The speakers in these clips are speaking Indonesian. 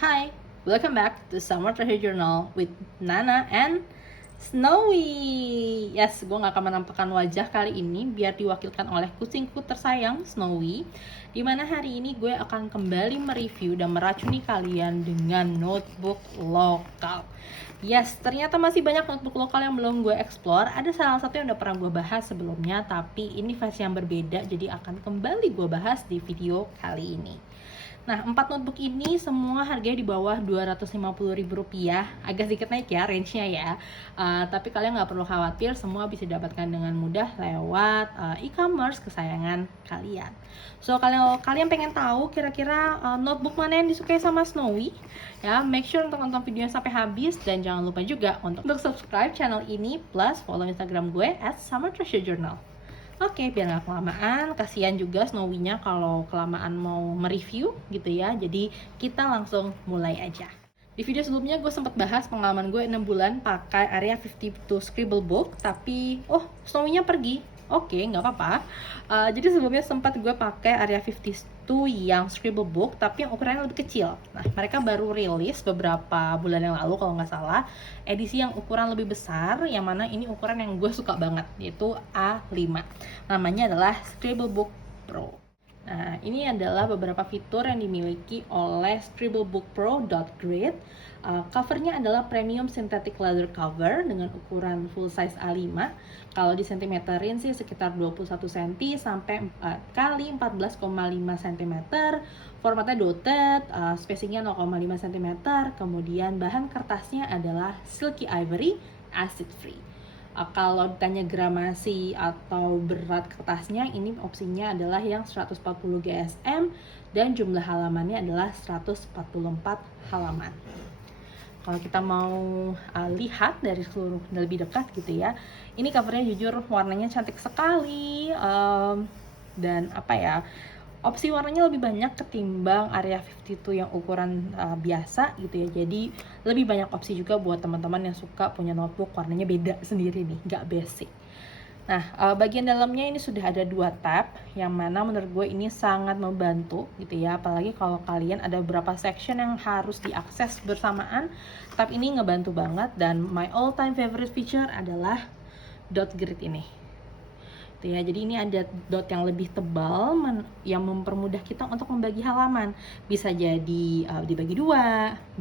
Hi, welcome back to Summer Treasure Journal with Nana and Snowy. Yes, gue gak akan menampakkan wajah kali ini biar diwakilkan oleh kucingku tersayang Snowy. Dimana hari ini gue akan kembali mereview dan meracuni kalian dengan notebook lokal. Yes, ternyata masih banyak notebook lokal yang belum gue explore. Ada salah satu yang udah pernah gue bahas sebelumnya, tapi ini versi yang berbeda, jadi akan kembali gue bahas di video kali ini. Nah, 4 notebook ini semua harganya di bawah Rp250.000. Agak sedikit naik ya range-nya ya. Tapi kalian nggak perlu khawatir, semua bisa didapatkan dengan mudah lewat e-commerce kesayangan kalian. So, kalau kalian pengen tahu kira-kira notebook mana yang disukai sama Snowy, ya, make sure untuk nonton videonya sampai habis dan jangan lupa juga untuk subscribe channel ini plus follow Instagram gue @summertreasurejournal. Oke, biar nggak kelamaan, kasihan juga Snowy-nya kalau kelamaan mau mereview gitu ya. Jadi kita langsung mulai aja. Di video sebelumnya gue sempat bahas pengalaman gue 6 bulan pakai Area 52 Scribblebook, tapi Snowy-nya pergi. Oke, nggak apa-apa. Jadi sebelumnya sempat gue pakai Area 52 yang Scribblebook, tapi yang ukurannya lebih kecil. Nah, mereka baru rilis beberapa bulan yang lalu kalau nggak salah, edisi yang ukuran lebih besar, yang mana ini ukuran yang gue suka banget, yaitu A5. Namanya adalah Scribblebook Pro. Nah, ini adalah beberapa fitur yang dimiliki oleh Scribblebook Pro Grid. Covernya adalah premium synthetic leather cover dengan ukuran full size A5. Kalau di sentimeterin sih sekitar 21 cm sampai 4 kali 14,5 cm. Formatnya dotted, spacingnya 0,5 cm. Kemudian bahan kertasnya adalah silky ivory, acid free. Kalau ditanya gramasi atau berat kertasnya, ini opsinya adalah yang 140 GSM dan jumlah halamannya adalah 144 halaman. Kalau kita mau lihat dari seluruh lebih dekat gitu ya, ini covernya jujur warnanya cantik sekali, dan opsi warnanya lebih banyak ketimbang Area 52 yang ukuran biasa gitu ya. Jadi lebih banyak opsi juga buat teman-teman yang suka punya notebook warnanya beda sendiri nih, nggak basic. Nah, bagian dalamnya ini sudah ada 2 tab, yang mana menurut gue ini sangat membantu gitu ya. Apalagi kalau kalian ada beberapa section yang harus diakses bersamaan, tab ini ngebantu banget. Dan my all time favorite feature adalah dot grid ini. Ya, jadi ini ada dot yang lebih tebal yang mempermudah kita untuk membagi halaman. Bisa jadi dibagi 2,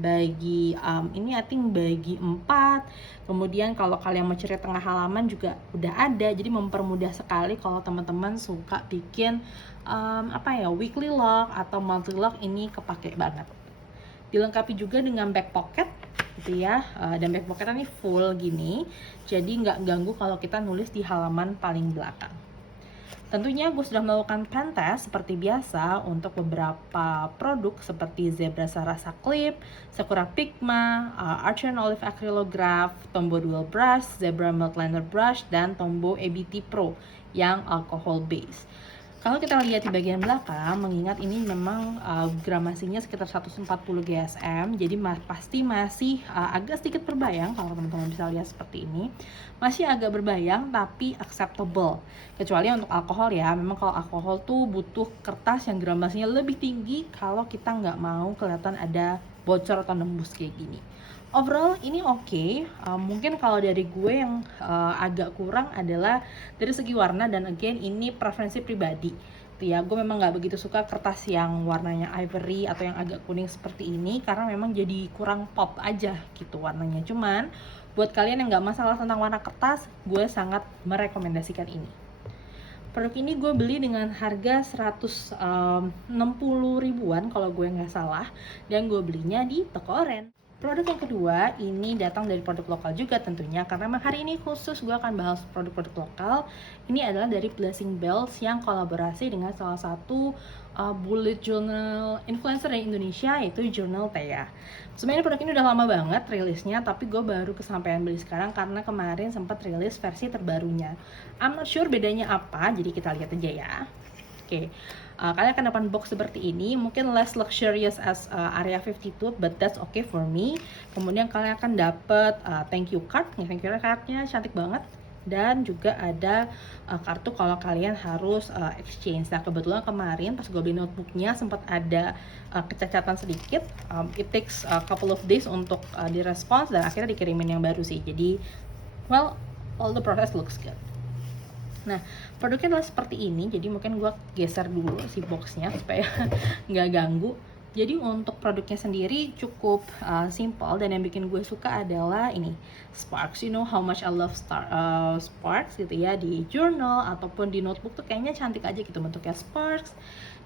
ini I think bagi 4. Kemudian kalau kalian mau cari tengah halaman juga udah ada. Jadi mempermudah sekali kalau teman-teman suka bikin weekly log atau monthly log, ini kepake banget. Dilengkapi juga dengan back pocket gitu ya, dan back pocket ini full gini, jadi nggak ganggu kalau kita nulis di halaman paling belakang. Tentunya gue sudah melakukan pen test seperti biasa untuk beberapa produk seperti Zebra Sarasa Clip, Sakura Pigma, Archer Olive Acrylograph, Tombow Dual Brush, Zebra Melt Liner Brush, dan Tombow ABT Pro yang alcohol base. Kalau kita lihat di bagian belakang, mengingat ini memang gramasinya sekitar 140 GSM, jadi pasti masih agak sedikit berbayang. Kalau teman-teman bisa lihat seperti ini, masih agak berbayang tapi acceptable. Kecuali untuk alkohol ya, memang kalau alkohol tuh butuh kertas yang gramasinya lebih tinggi kalau kita nggak mau kelihatan ada bocor atau nembus kayak gini. Overall ini oke. Mungkin kalau dari gue yang agak kurang adalah dari segi warna, dan again ini preferensi pribadi ya. Gue memang nggak begitu suka kertas yang warnanya ivory atau yang agak kuning seperti ini, karena memang jadi kurang pop aja gitu warnanya. Cuman buat kalian yang nggak masalah tentang warna kertas, gue sangat merekomendasikan ini. Produk ini gue beli dengan harga 160 ribuan kalau gue nggak salah, dan gue belinya di toko Oren. Produk yang kedua ini datang dari produk lokal juga tentunya, karena memang hari ini khusus gue akan bahas produk-produk lokal. Ini adalah dari Blessing Bells yang kolaborasi dengan salah satu bullet journal influencer dari Indonesia, yaitu Jurnal Thea. Sebenarnya produk ini udah lama banget rilisnya, tapi gue baru kesampaian beli sekarang karena kemarin sempat rilis versi terbarunya. I'm not sure bedanya apa, jadi kita lihat aja ya. Oke. Kalian akan dapat box seperti ini, mungkin less luxurious as Area 52, but that's okay for me. Kemudian kalian akan dapat thank you card. Thank you cardnya cantik banget, dan juga ada kartu kalau kalian harus exchange. Nah kebetulan kemarin pas gue beli notebooknya sempat ada kecacatan sedikit. It takes a couple of days untuk direspons dan akhirnya dikirimin yang baru sih. Jadi well, all the process looks good. Nah, produknya adalah seperti ini. Jadi mungkin gue geser dulu si boxnya supaya nggak ganggu. Jadi untuk produknya sendiri cukup simple, dan yang bikin gue suka adalah ini Sparks. You know how much I love Sparks gitu ya, di journal ataupun di notebook tuh kayaknya cantik aja gitu bentuknya Sparks.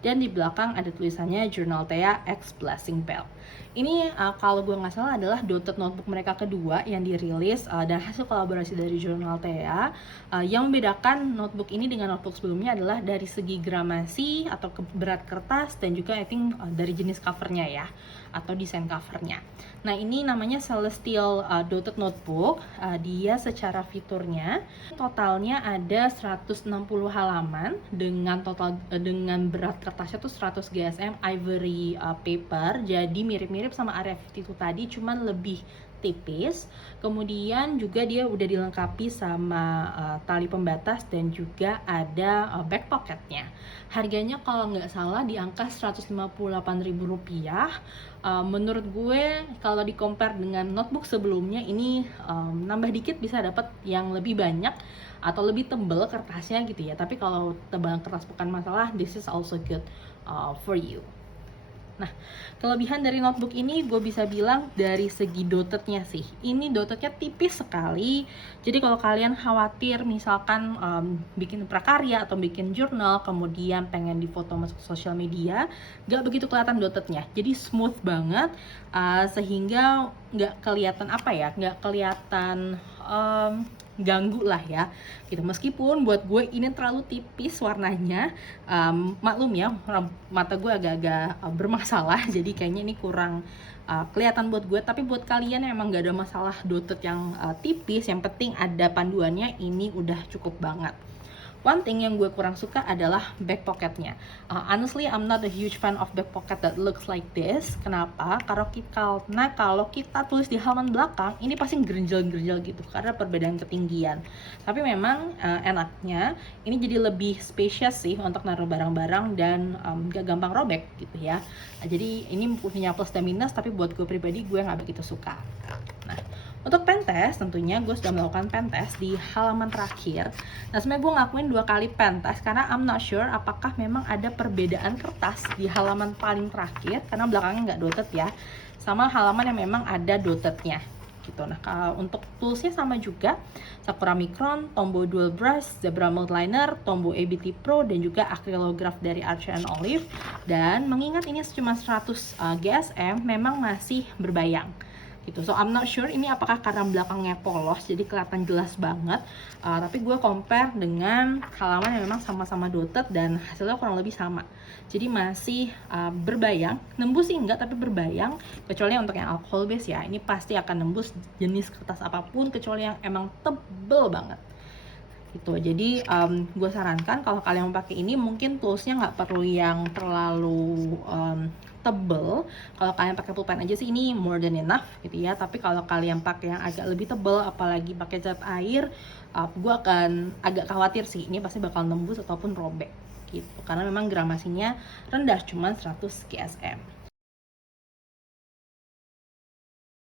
Dan di belakang ada tulisannya Journal Thea X Blessing Bell. Ini kalau gue nggak salah adalah dotted notebook mereka kedua yang dirilis dan hasil kolaborasi dari Journal Thea. Yang membedakan notebook ini dengan notebook sebelumnya adalah dari segi gramasi atau berat kertas, dan juga I think dari jenis covernya ya, atau desain covernya. Nah ini namanya Celestial Dotted Notebook. Dia secara fiturnya totalnya ada 160 halaman dengan dengan berat kertasnya tuh 100 GSM ivory paper. Jadi mirip-mirip sama Area 52 tadi, cuman lebih tipis. Kemudian juga dia udah dilengkapi sama tali pembatas dan juga ada back pocketnya. Harganya kalau nggak salah di angka Rp158.000. Menurut gue kalau di compare dengan notebook sebelumnya ini nambah dikit bisa dapat yang lebih banyak atau lebih tebal kertasnya gitu ya. Tapi kalau tebal kertas bukan masalah, this is also good for you. Nah, kelebihan dari notebook ini gue bisa bilang dari segi dotednya sih. Ini dotednya tipis sekali. Jadi kalau kalian khawatir misalkan bikin prakarya atau bikin jurnal, kemudian pengen difoto masuk ke sosial media, gak begitu kelihatan dotednya. Jadi smooth banget, sehingga gak kelihatan gak kelihatan ganggu lah ya gitu. Meskipun buat gue ini terlalu tipis warnanya, maklum ya, mata gue agak-agak bermasalah jadi kayaknya ini kurang kelihatan buat gue. Tapi buat kalian yang emang gak ada masalah dotted yang tipis, yang penting ada panduannya, ini udah cukup banget. One thing yang gue kurang suka adalah back pocketnya. Honestly, I'm not a huge fan of back pocket that looks like this. Kenapa? Karena kalau kita tulis di halaman belakang, ini pasti gerjel-gerjel gitu karena perbedaan ketinggian. Tapi memang enaknya ini jadi lebih spacious sih untuk naruh barang-barang dan gak gampang robek gitu ya. Jadi ini punya plus dan minus, tapi buat gue pribadi gue nggak begitu suka. Nah, untuk pen test tentunya gue sudah melakukan pen test di halaman terakhir. Nah sebenarnya gue ngelakuin 2 kali pen test karena I'm not sure apakah memang ada perbedaan kertas di halaman paling terakhir, karena belakangnya nggak dotted ya, sama halaman yang memang ada dottednya gitu. Nah untuk toolsnya sama juga, Sakura Micron, Tombow Dual Brush, Zebra Mold Liner, Tombow ABT Pro, dan juga Acrylograph dari Archer & Olive. Dan mengingat ini cuma 100 GSM, memang masih berbayang gitu. So I'm not sure ini apakah karena belakangnya polos jadi kelihatan jelas banget, tapi gue compare dengan halaman yang memang sama-sama dotted dan hasilnya kurang lebih sama. Jadi masih berbayang, nembus sih enggak, tapi berbayang, kecuali untuk yang alcohol base ya, ini pasti akan nembus jenis kertas apapun kecuali yang emang tebel banget gitu. Jadi gue sarankan kalau kalian mau pakai ini, mungkin toolsnya nggak perlu yang terlalu tebel. Kalau kalian pakai pulpen aja sih ini more than enough gitu ya. Tapi kalau kalian pakai yang agak lebih tebel, apalagi pakai cat air, gue akan agak khawatir sih ini pasti bakal nembus ataupun robek gitu, karena memang gramasinya rendah, cuma 100 GSM.